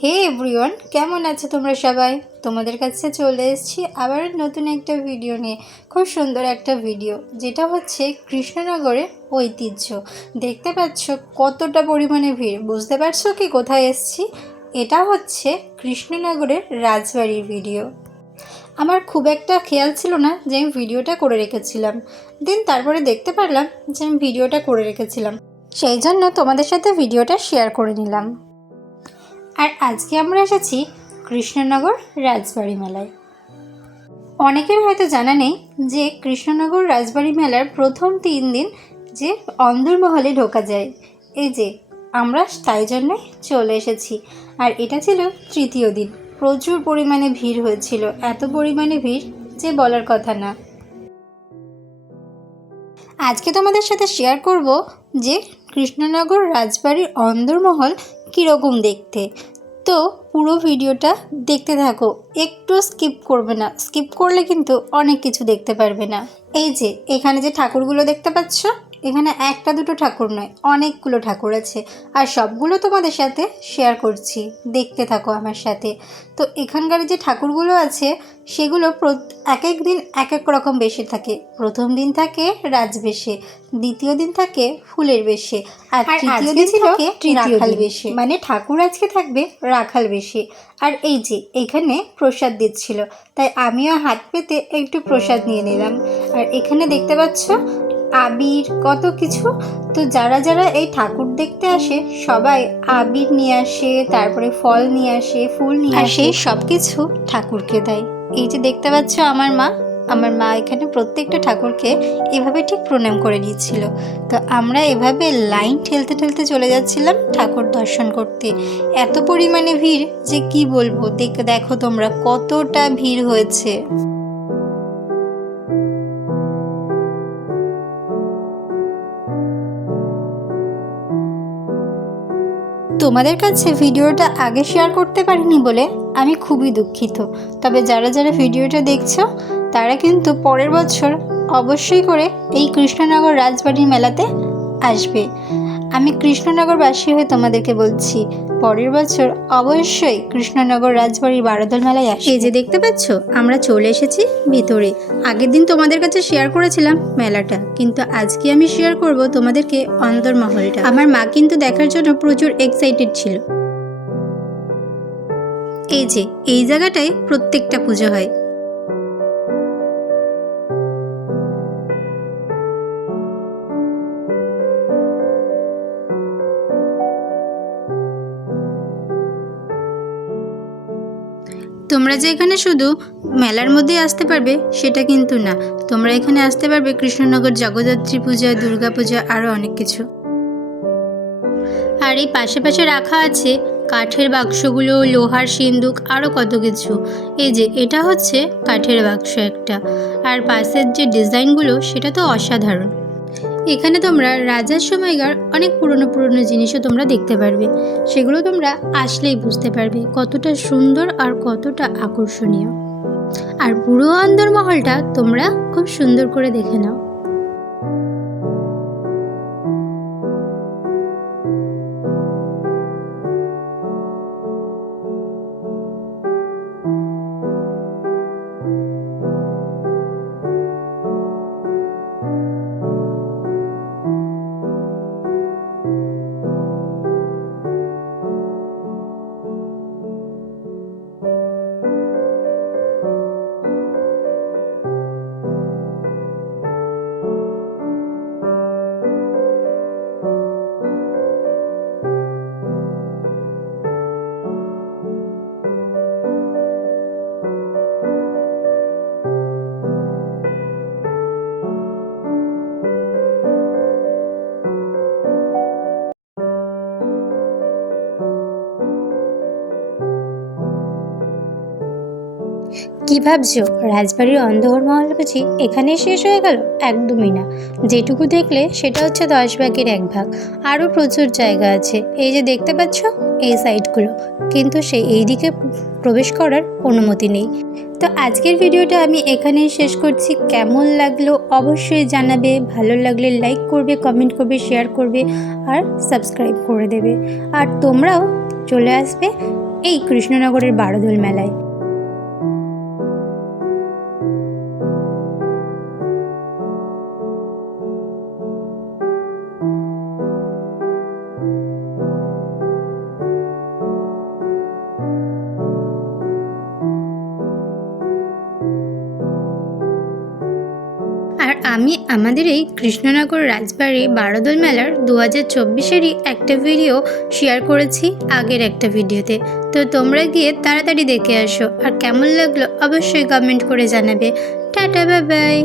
হে everyone, কেমন আছো তোমরা সবাই? তোমাদের কাছে চলে এসেছি আবার নতুন একটা ভিডিও নিয়ে। খুব সুন্দর একটা ভিডিও, যেটা হচ্ছে কৃষ্ণনগরের ঐতিহ্য। দেখতে পাচ্ছ কতটা পরিমাণে ভিড়, বুঝতে পারছো কি কোথায় এসেছি? এটা হচ্ছে কৃষ্ণনগরের রাজবাড়ির ভিডিও। আমার খুব একটা খেয়াল ছিল না যে আমি ভিডিওটা করে রেখেছিলাম, তারপরে দেখতে পারলাম যে আমি ভিডিওটা করে রেখেছিলাম, সেই জন্য তোমাদের সাথে ভিডিওটা শেয়ার করে নিলাম। আর আজকে আমরা এসেছি কৃষ্ণনগর রাজবাড়ি মেলায়। অনেকের হয়তো জানা নেই যে কৃষ্ণনগর রাজবাড়ি মেলার প্রথম 3 দিন যে অন্দরমহলে ঢোকা যায়। এই যে আমরা তাই জন্যে চলে এসেছি। আর এটা ছিল তৃতীয় দিন। প্রচুর পরিমাণে ভিড় হয়েছিল, এত পরিমাণে ভিড় যে বলার কথা না। আজকে তোমাদের সাথে শেয়ার করব যে কৃষ্ণনগর রাজবাড়ির অন্দরমহল কীরকম দেখতে। তো পুরো ভিডিওটা দেখতে থাকো, একটু স্কিপ করবে না, স্কিপ করলে কিন্তু অনেক কিছু দেখতে পারবে না। এই যে এখানে যে ঠাকুরগুলো দেখতে পাচ্ছ, এখানে একটা দুটো ঠাকুর নয়, অনেকগুলো ঠাকুর আছে। আর সবগুলো তোমাদের সাথে শেয়ার করছি, দেখতে থাকো আমার সাথে। তো এখানকার যে ঠাকুরগুলো আছে সেগুলো এক এক দিন এক এক রকম বেশে থাকে। প্রথম দিন থাকে রাজবেশে, দ্বিতীয় দিন থাকে ফুলের বেশে, আর তৃতীয় দিন থাকে রাখাল বেশে। মানে ঠাকুর আজকে থাকবে রাখাল বেশে। আর এই যে এখানে প্রসাদ দিচ্ছিল, তাই আমিও হাত পেতে একটু প্রসাদ নিয়ে নিলাম। আর এখানে দেখতে পাচ্ছ আবির, কত কিছু। তো যারা যারা এই ঠাকুর দেখতে আসে সবাই আবির নিয়ে আসে, তারপরে ফল নিয়ে আসে, ফুল নিয়ে আসে, সেই সব কিছু ঠাকুরকে দেয়। এই যে দেখতে পাচ্ছ আমার মা এখানে প্রত্যেকটা ঠাকুরকে এভাবে ঠিক প্রণাম করে দিচ্ছিল। তো আমরা এভাবে লাইন ঠেলতে ঠেলতে চলে যাচ্ছিলাম ঠাকুর দর্শন করতে। এত পরিমাণে ভিড় যে কি বলবো, দেখো তোমরা কতটা ভিড় হয়েছে। তোমাদের কাছে ভিডিওটা আগে শেয়ার করতে পারিনি বলে আমি খুবই দুঃখিত। তবে যারা যারা ভিডিওটা দেখছো তারা কিন্তু পরের বছর অবশ্যই করে এই কৃষ্ণনগর রাজবাড়ির মেলাতে আসবে। আমি কৃষ্ণনগরবাসী হয়ে তোমাদেরকে বলছি, পরের বছর অবশ্যই কৃষ্ণনগর রাজবাড়ির বারোদল মেলায় আসবে। এই যে দেখতে পাচ্ছ আমরা চলে এসেছি ভিতরে। আগের দিন তোমাদের কাছে শেয়ার করেছিলাম মেলাটা, কিন্তু আজকে আমি শেয়ার করব তোমাদেরকে অন্দরমহলটা। আমার মা কিন্তু দেখার জন্য প্রচুর এক্সাইটেড ছিল। এই যে এই জায়গাটায় প্রত্যেকটা পুজো হয়। তোমরা যে এখানে শুধু মেলার মধ্যেই আসতে পারবে সেটা কিন্তু না, তোমরা এখানে আসতে পারবে কৃষ্ণনগর জগদ্ধাত্রী পূজা, দুর্গা পূজা, আরও অনেক কিছু। আর এই পাশে পাশে রাখা আছে কাঠের বাক্সগুলো, লোহার সিন্দুক, আরও কত কিছু। এই যে এটা হচ্ছে কাঠের বাক্স একটা, আর পাশের যে ডিজাইনগুলো সেটা তো অসাধারণ। এখানে তোমরা রাজার সময়কার অনেক পুরনো পুরনো জিনিসও তোমরা দেখতে পারবে। সেগুলো তোমরা আসলেই বুঝতে পারবে কতটা সুন্দর আর কতটা আকর্ষণীয়। আর পুরো অন্দরমহলটা তোমরা খুব সুন্দর করে দেখে নাও। কি ভাবছো রাজবাড়ির অন্দরমহল বুঝি এখানেই শেষ হয়ে গেল? একদমই না। যেটুকু দেখলে সেটা হচ্ছে 10 ভাগের 1 ভাগ। আরও প্রচুর জায়গা আছে। এই যে দেখতে পাচ্ছ এই সাইডগুলো, কিন্তু এই দিকে প্রবেশ করার অনুমতি নেই। তো আজকের ভিডিওটা আমি এখানেই শেষ করছি। কেমন লাগলো অবশ্যই জানাবে। ভালো লাগলে লাইক করবে, কমেন্ট করবে, শেয়ার করবে আর সাবস্ক্রাইব করে দেবে। আর তোমরাও চলে আসবে এই কৃষ্ণনগরের বারোদোল মেলায়। আর আমি আমাদের এই কৃষ্ণনগর রাজবাড়ি বারোদোল মেলার 2024-এরই একটা ভিডিও শেয়ার করেছি আগের একটা ভিডিওতে। তো তোমরা গিয়ে তাড়াতাড়ি দেখে আসো, আর কেমন লাগলো অবশ্যই কমেন্ট করে জানাবে। Tata, bye bye.